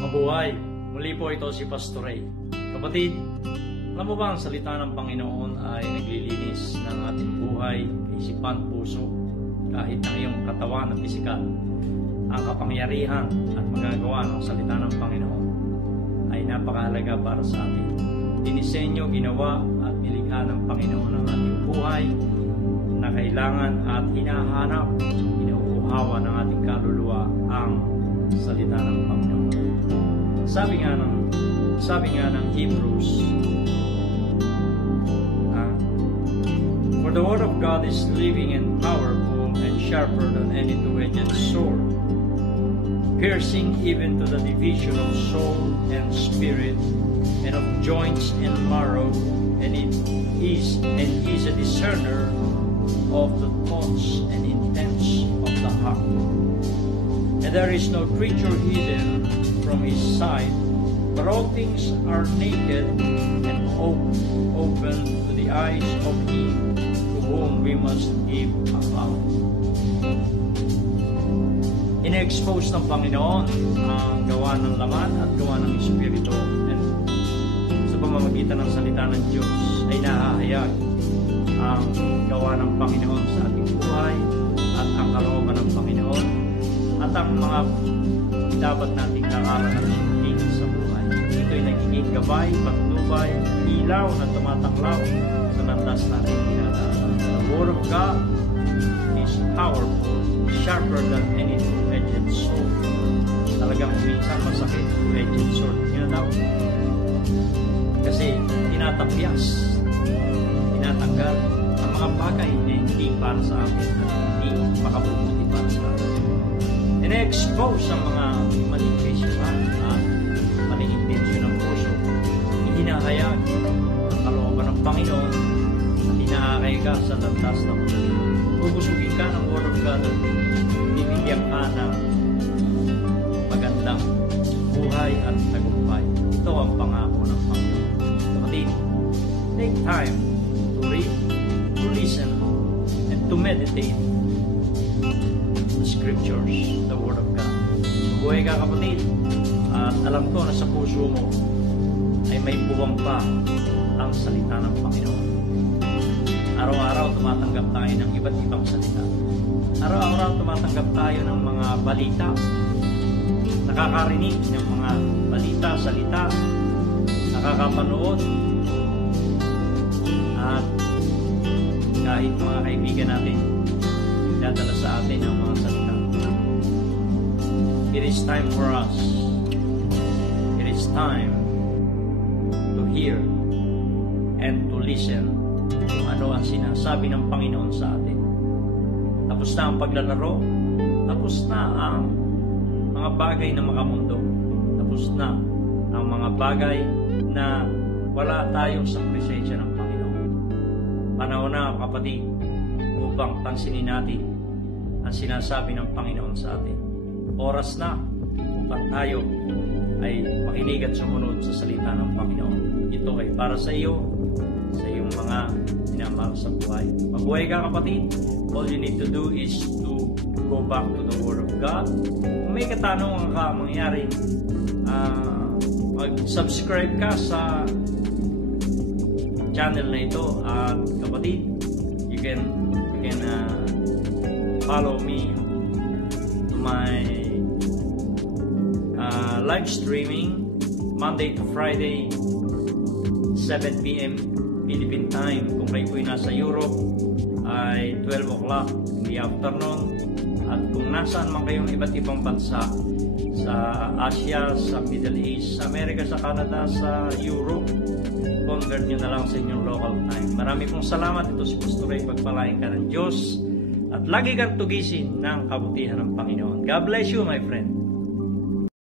Mabuhay! Muli po ito si Pastor Ray. Kapatid, alam mo ba ang salita ng Panginoon ay naglilinis ng ating buhay, isipan, puso, kahit ang iyong katawan at pisikal. Ang kapangyarihan at magagawa ng salita ng Panginoon ay napakahalaga para sa atin. Dinisenyo, ginawa at nilikha ng Panginoon ang ating buhay na kailangan at hinahanap, inuuhawa ng ating kaluluwa ang salita ng Panginoon. Sabi nga ng Hebrews, for the word of God is living and powerful and sharper than any two-edged sword, piercing even to the division of soul and spirit, and of joints and marrow, and it is a discerner of the thoughts and intents of the heart. And there is no creature hidden from his sight, but all things are naked and open to the eyes of him to whom we must give account. Ina-expose ng Panginoon ang gawa ng laman at gawa ng Espiritu, and sa pamamagitan ng salita ng Diyos ay nahahayag ang gawa ng Panginoon sa ating buhay at ang kalooban ng Panginoon at ang mga dapat nating nakakarating sa buhay. Ito'y nagiging gabay, patnubay, ilaw na tumataklaw sa landas natin dinadaanan. The Word of God is powerful, sharper than any two-edged sword. Talagang minsan masakit, two-edged sword. Yun daw. Kasi tinatapyas, tinatanggal ang mga bagay na hindi para sa atin, hindi makabubuti para sa atin. Ina-expose ang mga maling kaisipan at maling intensyon ng puso. Hinahayag ang kalooban ng Panginoon at hinahakay ka sa landas ng mundo. Bubusugin ka ng Word of God at bibigyan ka ng magandang buhay at tagumpay. Ito ang pangako ng Panginoon. Kapatid, take time to read, to listen, and to meditate the Scriptures, the Word of God. Buhay ka, kapatid, at alam ko na sa puso mo ay may buwang pa ang salita ng Panginoon. Araw-araw tumatanggap tayo ng iba't ibang salita. Araw-araw tumatanggap tayo ng mga balita. Nakakarinig ng mga balita, salita. Nakakapanood. At kahit mga kaibigan natin, dadala sa atin ang mga salita. It is time for us. It is time to hear and to listen kung ano ang sinasabi ng Panginoon sa atin. Tapos na ang paglalaro, tapos na ang mga bagay na makamundo, tapos na ang mga bagay na wala tayong sa presensya ng Panginoon. Panahon na, kapatid, upang pansinin natin ang sinasabi ng Panginoon sa atin. Oras na upang tayo ay makinig at sumunod sa salita ng Panginoon. Ito ay para sa iyo, sa iyong mga minamahal sa buhay. Mabuhay ka, kapatid. All you need to do is to go back to the Word of God. Kung may katanungan ka mangyari, mag-subscribe ka sa channel na ito. At kapatid, you can follow me to my live streaming Monday to Friday 7 p.m. Philippine time. Kung kayo po'y nasa Europe ay 12 o'clock in the afternoon. At kung nasaan man kayong iba't ibang bansa, sa Asia, sa Middle East, sa Amerika, sa Canada, sa Europe, convert nyo na lang sa inyong local time. Marami pong salamat. Ito si Pastor Ray. Pagpalain ka ng Diyos at lagi kang tugisin ng kabutihan ng Panginoon. God bless you, my friend.